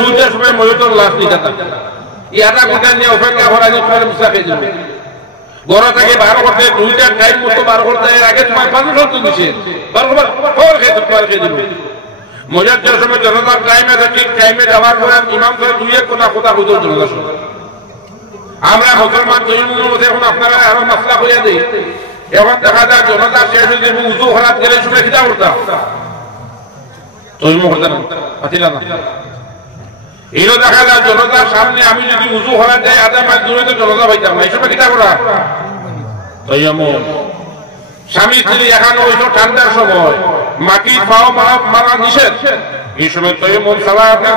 দুইটার সময় ময়ূরের লাশ নিতে থাকে ইয়াটা কোটা নিয়ে অপেক্ষা করা যে তোমার মুসা খেয়ে যাবে ঘর থেকে বার করতে দুইটার টাইম মতো বার করতে আগে তোমার পানি শর্ত দিচ্ছে বারবার ফল খেয়ে তোমার খেয়ে যাবে মজার সময় জনতার টাইম আছে ঠিক টাইমে যাওয়ার পরে ইমাম করে দুই এক কথা হুজুর জনতা শুনে আমরা মুসলমান দুইজনের মধ্যে এখন আপনারা আরো মাসলা করিয়া দিই এখন দেখা যায় জনতা শেষ হয়ে যাবে উজু খারাপ গেলে শুনে খিদা করতাম তৈম করতে না পাতিলা না এরও দেখা যায় জনতার সামনে আমি যদি উজু খারাপ যাই আধা মাস দূরে তো জনতা পাইতাম না এই সময় খিদা করা তৈম স্বামী স্ত্রী এখানে ওই সব ঠান্ডার সময় মাটি পাও মারা নিষেধ এই সময় তৈম সালা আপনি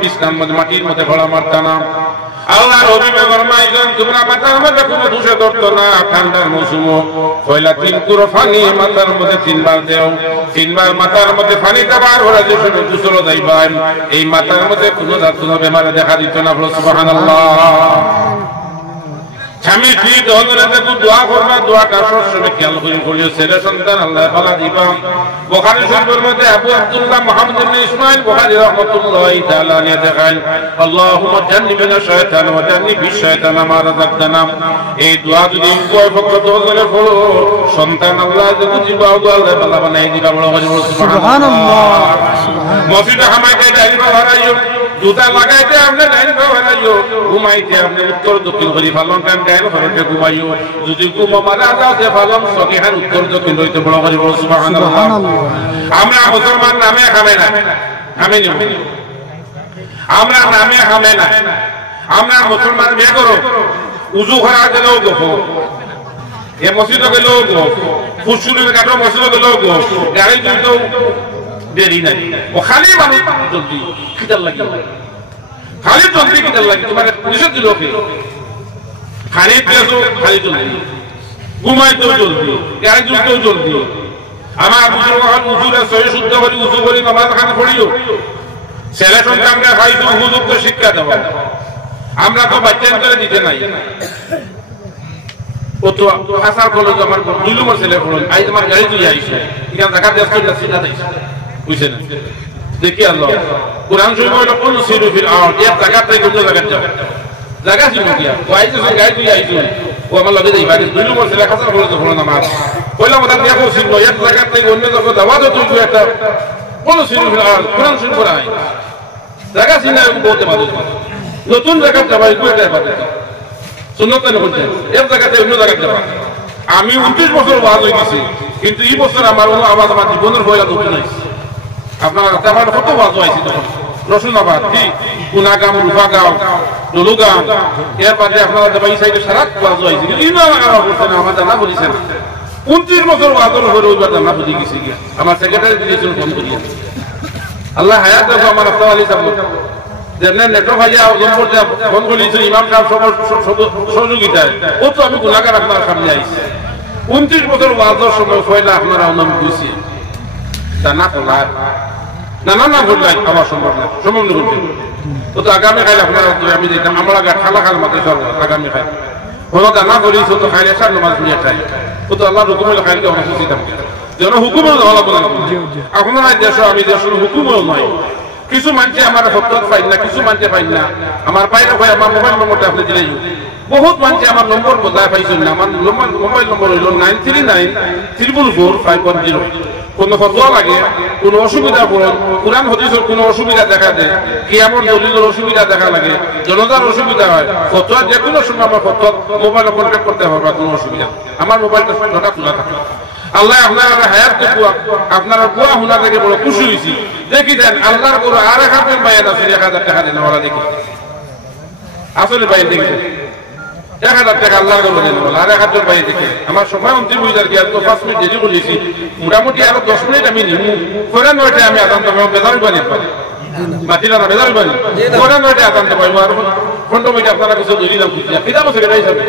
বিশ্রাম মধ্যে মাটির মধ্যে ঘোড়া মারতা না আল্লাহর হাবিব ফরমাইলেন তোমরা মাথার মধ্যে কোনো দোষে ধরতো না ঠান্ডার মৌসুম কয়লা 3 কুরো পানি মাথার মধ্যে 3 বার দেও 3 বার মাথার মধ্যে পানি দেবার ওরা যে শুনে দুসলো যাইবেন এই মাথার মধ্যে কোনো জাতীয় বেমারে দেখা দিত না সুবহানাল্লাহ স্বামী স্ত্রী দোলনে দেখো দোয়া করবা দোয়াটা সবসময় খেয়াল করিও ছেলে সন্তান আল্লাহ তাআলা দিবা বুখারী শরীফের মধ্যে আবু আব্দুল্লাহ মুহাম্মদ ইবনে ইসমাঈল বুখারী রাহমাতুল্লাহি তাআলা নিয়ে দেখান আল্লাহুম্মা জান্নিবনা শায়তান ওয়া জান্নিবিশ শায়তান মা রাযাকতানা এই দোয়া যদি কয় ফকর দোলনে পড়ো সন্তান আল্লাহ যখন দিবা আল্লাহ তাআলা বানাই দিবা বড় করে সুবহানাল্লাহ মসজিদে হামাইতে যাইবা হারাইও জুতা লাগাইতে আপনি ডাইন ভালো ঘুমাইতে আপনি উত্তর দক্ষিণ করি ভালো কান ডাইন ঘরতে ঘুমাইও যদি ঘুম মারা যাওতে ভালো সকিহার উত্তর দক্ষিণ হইতে বড় করে সুবহানাল্লাহ আমরা মুসলমান নামে খাবে না আমি নিব আমরা নামে খাবে না আমরা মুসলমান বিয়ে করো উযু করা গেলেও গো এ মসজিদে গেলেও গো ফুসুলের কাটো মসজিদে গেলেও গো গাড়ি দুটো দেরি নাই ও খালি মানুষ জলদি খিদার লাগে খালি জলদি খিদার লাগে তোমার পুলিশের দিল কি খালি পেছো খালি জলদি ঘুমাইতেও জলদি গাড়ি দুলতেও জলদি আমার মুসলমান উজুরে সহি শুদ্ধ করে উজু করে নামাজ খান পড়িও ছেলে সন্তানকে খাইতো হুজুরকে শিক্ষা দেওয়া আমরা তো বাচ্চাদের দিতে নাই ও তো আসার কলেজ আমার 2 নম্বর ছেলে পড়ল আই তোমার গাড়ি তুই আইছো এখান টাকা দেশ না সিনা দিছে বুঝছেন দেখি আল্লাহ কুরআন শরীফে হলো কোন সিরুফিল আউট এক জায়গা থেকে অন্য জায়গায় যাবে জায়গা ছিল কি ওইতে সে গাড়ি তুই আইছো ও আমার লগে দেই বাকি 2 নম্বর ছেলে খাসার কলেজ পড়ল না মার কইলা মত দেখো ছিল এক জায়গা থেকে অন্য জায়গায় দাওয়া তো তুই একটা কোন সিরুফিল আউট কুরআন শরীফ পড়াই জায়গা ছিল বলতে পারো নতুন জায়গা যাবে কয়টা পাবে সুন্নত না বলছেন এক জায়গা থেকে অন্য জায়গায় যাবে আমি 29 বছর ওয়াজ হই গেছি কিন্তু এই বছর আমার আওয়াজ আমার জীবনের হইলা দুটো নাই আপনারা তারপর কত ওয়াজ হইছে তখন রসুলাবাদ কি কুনাগাম রুফাগাঁও দলুগাঁও এর বাদে আপনারা দেবাই সাইডে সারা ওয়াজ হইছে কিন্তু ইনো আমার বলছেন আমার জানা বলেছেন 29 বছর ওয়াজের হয়ে ওইবার জানা বুঝি গেছি আমার সেক্রেটারি দিয়েছিল ফোন করিয়ে আল্লাহ হায়াত দেব আমার আফতাব আলী সাহেব যেমন নেটও ভাইয়া নম্বর ফোন করেছিল ইমাম সাহেব সহযোগিতায় ও তো আমি গুনাহগার আপনার সামনে আইছি 29 বছর ওয়াজের সময় ফয়লা আপনারা অনাম কইছি জানা তোলা না বললাই আমার সম্ভব না সম্ভব না তো তো আগামী কাল আপনারা আমি যেতাম আমরা খালা খাল মাত্র সব আগামী কাল কোনো জানা করিস তো খাইলে সার নামাজ নিয়ে চাই তো আল্লাহ হুকুমের খাইলে অনেক খুশি থাকবে যেন হুকুমও হওয়া বলে আপনারা দেশ আমি দেশের হুকুমও নয় কিছু মানছে আমার হত্যত পাই না কিছু মানছে পাই না আমার পাইলে ভাই আমার মোবাইল নম্বরটা আপনি দিলেই বহুত মানছে আমার নম্বর বোঝায় পাইছেন না আমার মোবাইল নম্বর হইল 939444510 কোনো ফতোয়া লাগে কোনো অসুবিধা পড়ে কুরআন হাদিসের কোনো অসুবিধা দেখা দেয় কিয়ামত দলিলের অসুবিধা দেখা লাগে জনতার অসুবিধা হয় ফতোয়া যে কোনো সময় আমার ফতোয়া মোবাইলে কন্টাক্ট করতে হবে কোনো অসুবিধা আমার মোবাইলটা সবটা খোলা থাকে আল্লাহ আপনারা হায়াত দেখো আপনারা পুরা হুনা থেকে বড় খুশি হইছি দেখি দেন আল্লাহর গরু আর এক হাজার বাইরে আছে 1000 টাকা দেন ওরা দেখি আসলে বাইরে দেখি 1000 টাকা আল্লাহর গরু দেন ওরা আর এক হাজার বাইরে দেখি আমার সময় অন্তিম হয়ে যায় কি আর তো 5 মিনিট দেরি করেছি মোটামুটি আরো 10 মিনিট আমি নিমু পরে 9টা আমি আদান তো বেজাল বানি মাতিলা না বেজাল বানি পরে 9টা আদান তো পাইবো আর 15 মিনিট আপনারা কিছু দেরি দাও কিতাব আছে কেটাই যাবে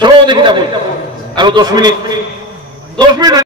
সব দেখি যাবো আরো 10 মিনিট